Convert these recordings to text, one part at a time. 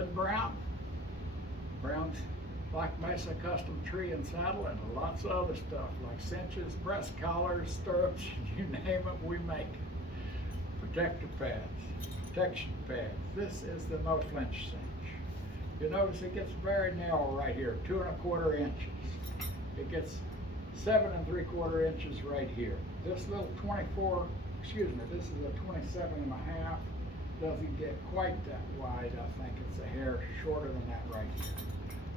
Len Brown. Brown's Black Mesa custom tree and saddle, and lots of other stuff like cinches, breast collars, stirrups, you name it, we make it. Protector pads, protection pads. This is the No-Flinch Cinch. You notice it gets very narrow right here, 2 1/4 inches. It gets 7 3/4 inches right here. This little 24, this is a 27.5. Doesn't get quite that wide. I think it's a hair shorter than that right here.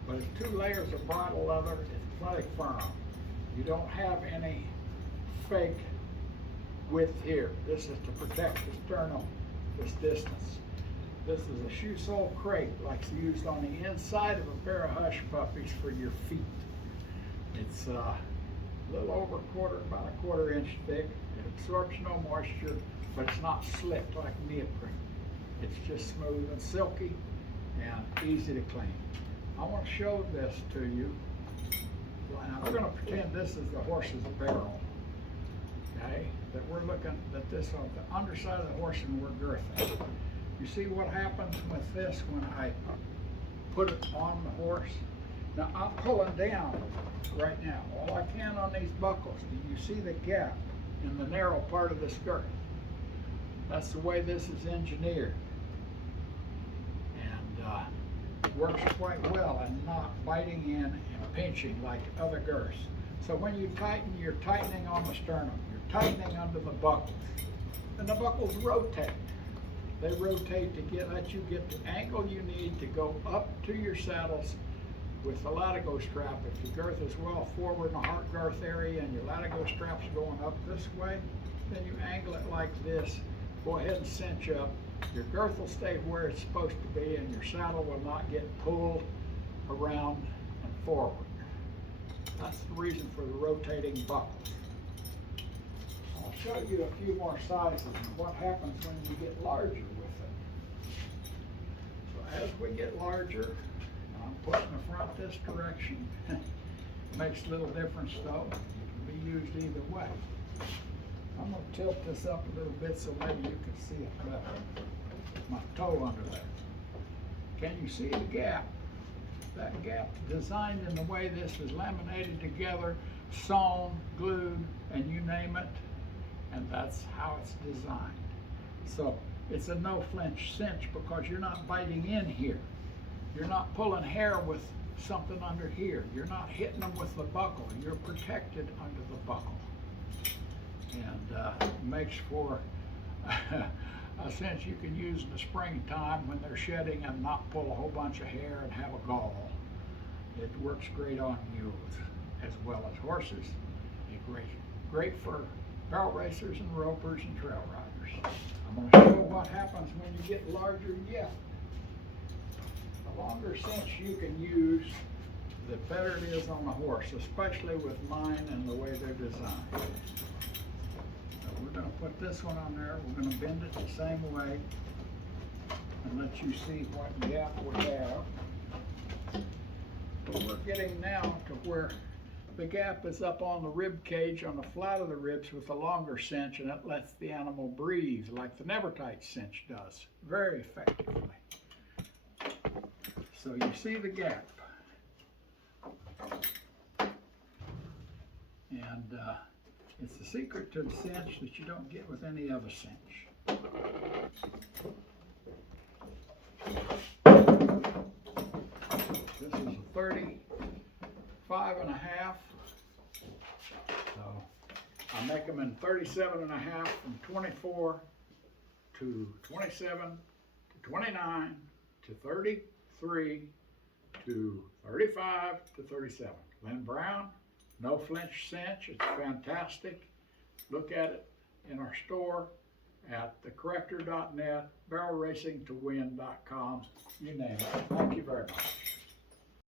But it's 2 layers of bridle leather. It's plenty firm. You don't have any fake width here. This is to protect the sternum, this distance. This is a shoe sole crate like used on the inside of a pair of hush puppies for your feet. It's a little over about a 1/4 inch thick. It absorbs no moisture, but it's not slick like neoprene. It's just smooth and silky and easy to clean. I want to show this to you. Now we're going to pretend this is the horse's barrel. Okay, that we're looking at this on the underside of the horse and we're girthing. You see what happens with this when I put it on the horse? Now I'm pulling down right now, all I can on these buckles. Do you see the gap in the narrow part of this girth? That's the way this is engineered. And it works quite well and not biting in and pinching like other girths. So when you tighten, you're tightening on the sternum. You're tightening under the buckles. And the buckles rotate. They rotate to let you get the angle you need to go up to your saddles with the latigo strap. If your girth is well forward in the heart girth area and your latigo strap's going up this way, then you angle it like this. Go ahead and cinch up. Your girth will stay where it's supposed to be and your saddle will not get pulled around and forward. That's the reason for the rotating buckles. I'll show you a few more sizes and what happens when you get larger with it. So as we get larger, I'm pushing the front this direction. Makes a little difference though. It can be used either way. I'm going to tilt this up a little bit so maybe you can see it better. My toe under there. Can you see the gap? That gap designed in the way this is laminated together, sewn, glued, and you name it. And that's how it's designed. So it's a no-flinch cinch because you're not biting in here. You're not pulling hair with something under here. You're not hitting them with the buckle. You're protected under the buckle. And makes for a cinch you can use in the springtime when they're shedding and not pull a whole bunch of hair and have a gall. It works great on mules as well as horses. It's great for barrel racers and ropers and trail riders. I'm going to show what happens when you get larger yet. The longer cinch you can use, the better it is on the horse, especially with mine and the way they're designed. We're going to put this one on there. We're going to bend it the same way and let you see what gap we have. But we're getting now to where the gap is up on the rib cage on the flat of the ribs with a longer cinch, and it lets the animal breathe like the never tight cinch does very effectively. So you see the gap. And it's the secret to the cinch that you don't get with any other cinch. This is a 35.5. So I make them in 37.5 from 24 to 27 to 29 to 33 to 35 to 37. Len Brown. No-Flinch Cinch, it's fantastic. Look at it in our store at thecorrector.net, barrelracingtowin.com, you name it. Thank you very much.